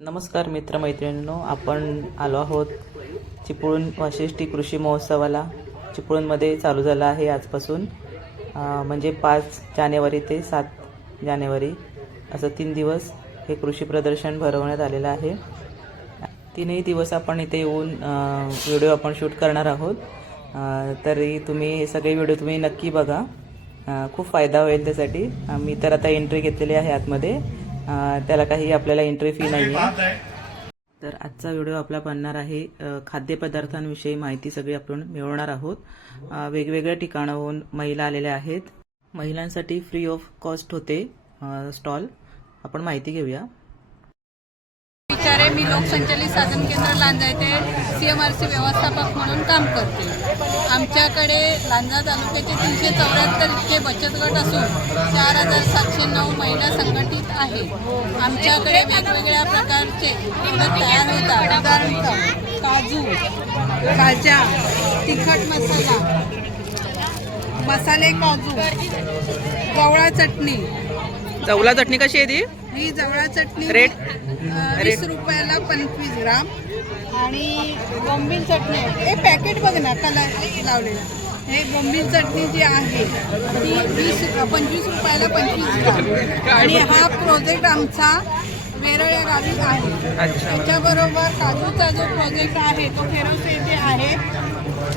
नमस्कार मित्रमैत्रिणींनो आपण आलो आहोत चिपळूण वाशिष्ठी कृषी महोत्सवाला. चिपळूणमध्ये चालू झाला आहे आजपासून म्हणजे पाच जानेवारी ते सात जानेवारी असं तीन दिवस हे कृषी प्रदर्शन भरवण्यात आलेलं आहे. तीनही दिवस आपण इथे येऊन व्हिडिओ आपण शूट करणार आहोत. तरी तुम्ही हे सगळे व्हिडिओ तुम्ही नक्की बघा. खूप फायदा होईल त्यासाठी. मी तर आता एंट्री घेतलेली आहे आतमध्ये. त्याला काही आपल्याला एंट्री फी नाही आहे तर आजचा व्हिडिओ आपला बनणार आहे खाद्यपदार्थांविषयी माहिती सगळी आपण मिळवणार आहोत. वेगवेगळ्या ठिकाणाहून महिला आलेल्या आहेत. महिलांसाठी फ्री ऑफ कॉस्ट होते स्टॉल आपण माहिती घेऊया. आहे मी लोकसंचालित साधन केंद्र लांजा येथे सी एम आर सी व्यवस्थापक म्हणून काम करते. आमच्याकडे लांजा तालुक्याचे तीनशे चौऱ्याहत्तर इतके बचत गट असून चार हजार सातशे नऊ महिला संघटित आहे आमच्याकडे वेगवेगळ्या प्रकारचे प्रोडक्ट तयार होतात. उदाहरणार्थ काजू भाज्या तिखट मसाला मसाले काजू गवळा चटणी. चवला चटणी कशी आहे ती? ही जवळा चटणी रेट? वीस रुपयाला पंचवीस ग्राम. आणि बोंबील चटणी हे पॅकेट बघ ना कलर लावलेलं. हे बोंबील चटणी जी आहे ती वीस पंचवीस रुपयाला पंचवीस ग्राम. आणि हा प्रोजेक्ट आमचा वेरळ या गावी आहे. त्याच्याबरोबर काजूचा जो प्रोजेक्ट आहे तो खेरवसे येथे आहे.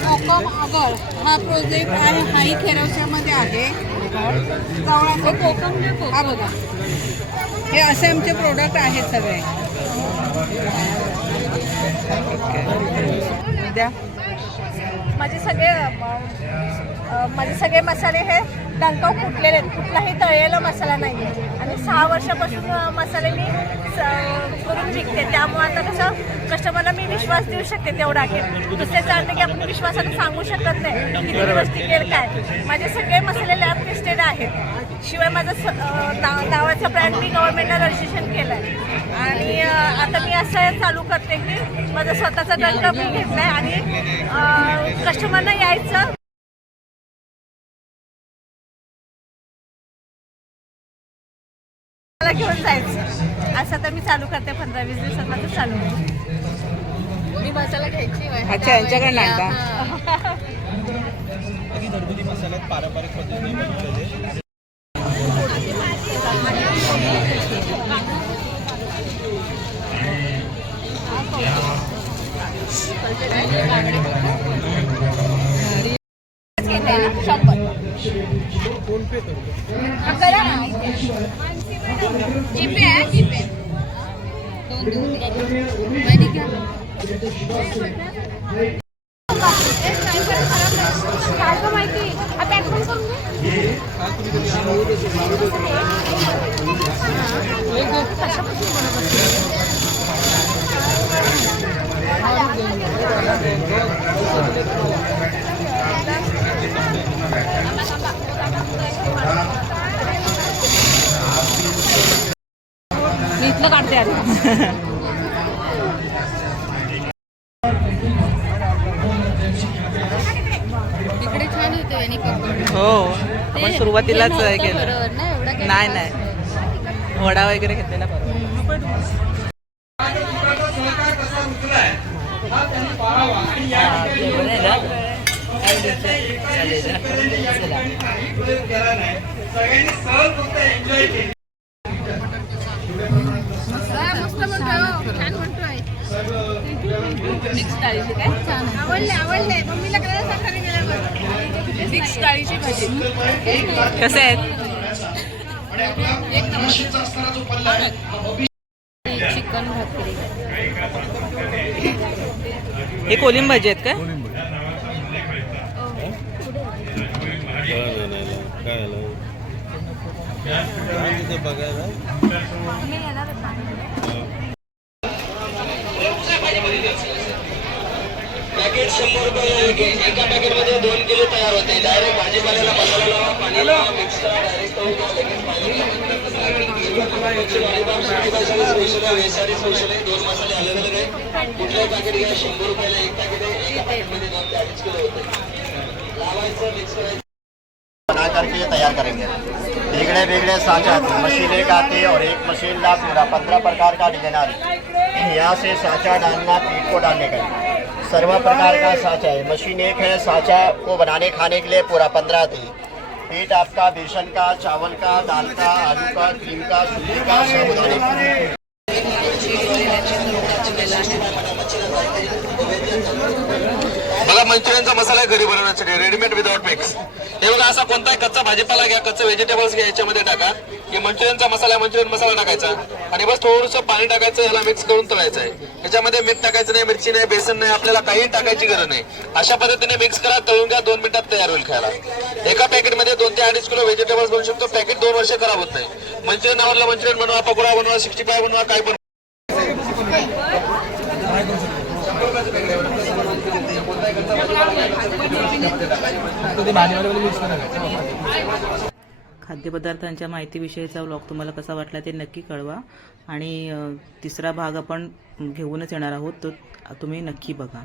कोकम आगळ हा प्रोजेक्ट आहे हाही खेरवश्यामध्ये आहे. जवळाचा कोकम हा बघा. हे असे आमचे प्रोडक्ट आहेत सगळे. द्या. माझे सगळे माझे सगळे मसाले हे डंकाव फुटलेले आहेत. कुठलाही तळलेला मसाला नाही आहे आणि सहा वर्षापासून मसाले मी स- करून विकते. त्यामुळे आता कसं कस्टमरला मी विश्वास देऊ शकते तेवढा की दुसऱ्याचं आणलं की आपण विश्वासाने सांगू शकत नाही किती दिवस टिकेल काय. माझे सगळे मसाले लॅब टेस्टेड आहेत. शिवाय माझं नावाचा ब्रँड मी गव्हर्नमेंटला रजिस्ट्रेशन केलं आहे आणि आता मी असं चालू करते की माझा स्वतःचा दंड मी घेतलाय आणि कस्टमरना यायचं. घेऊन जायचं. असं तर मी चालू करते पंधरा वीस दिवसात माझं चालू. मी मसाला घ्यायची अच्छा यांच्याकडे आणता. घेते ना शंभर हा, करा ना जीपे आहे जीपे काय गं माहिती हा पॅक पण करून दे. इथलं काढते आता इकडे छान होते आणि हो आपण सुरुवातीलाच केलं. नाही नाही. वडा वगैरे घेतलेला बरोबर. मस्त म्हणतोय छान म्हणतोय मिक्स डाळीची काय छान आवडले आवडले मम्मीला करायला सांगा गेल्यावर मिक्स डाळीची भाजी कसे आहेत चिकन भाकरी हे कोलिंब भाजी. आहेत का पॅकेट शंभर रुपये एका पॅकेटमध्ये दोन किलो तयार होते. डायरेक्ट भाजीपाल्याला मसाला लावा पाणी लावा मिक्स करा डायरेक्ट तळून घ्या, लगेच स्पेशल आहे वेसारी स्पेशल आहे दोन मसाले अलग आहे पॅकेट घ्या शंभर रुपयाला एक पॅकेट आहे. एका पॅकेटमध्ये दोन ते अडीच किलो होते. लावायचं मिक्स करायचं. करके तैयार करेंगे। बिगड़े बिगड़े साँचे हैं मशीन एक आती है और एक मशीन ला पूरा पंद्रह प्रकार का डिज़ाइन आ रही है। यहाँ से साँचा डालना, पीठ को डालने का। सर्व प्रकार का साँचा है। मशीन एक है, साँचा को बनाने, खाने के लिए पूरा पंद्रह आती है पीठ आपका बेसन का, चावल का, दाल का, आलू का क्रीम का, सूजी का साबुदाने मंचुरियनचा मसाला आहे घरी बनवण्यासाठी रेडीमेड विदाउट मिक्स हे बघा असा कोणताही कच्चा भाजीपाला घ्या कच्चा व्हेजिटेबल्स घ्या याच्यामध्ये टाका. की मंचुरियनचा मसाला मंचुरियन मसाला टाकायचा. आणि बस थोडंसं पाणी टाकायचं याला मिक्स करून तळायचं आहे याच्यामध्ये मीठ टाकायचं नाही मिरची नाही बेसन नाही आपल्याला काही टाकायची गरज नाही. अशा पद्धतीने मिक्स करा तळून घ्या दोन मिनिटात तयार होईल खायला. एका पॅकेटमध्ये दोन ते अडीच किलो व्हेजिटेबल्स बनवू शकतो. पॅकेट दोन वर्ष खराब होत नाही. मंचुरियन आवडला मंचुरियन बनवा पकोडा बनवा सिक्स्टी फाय बनवा काय पण खाद्यपदार्थांच्या माहितीविषयीचा व्लॉग तुम्हाला कसा वाटला ते नक्की कळवा. आणि तिसरा भाग आपण घेऊनच येणार आहोत तो तुम्ही नक्की बघा.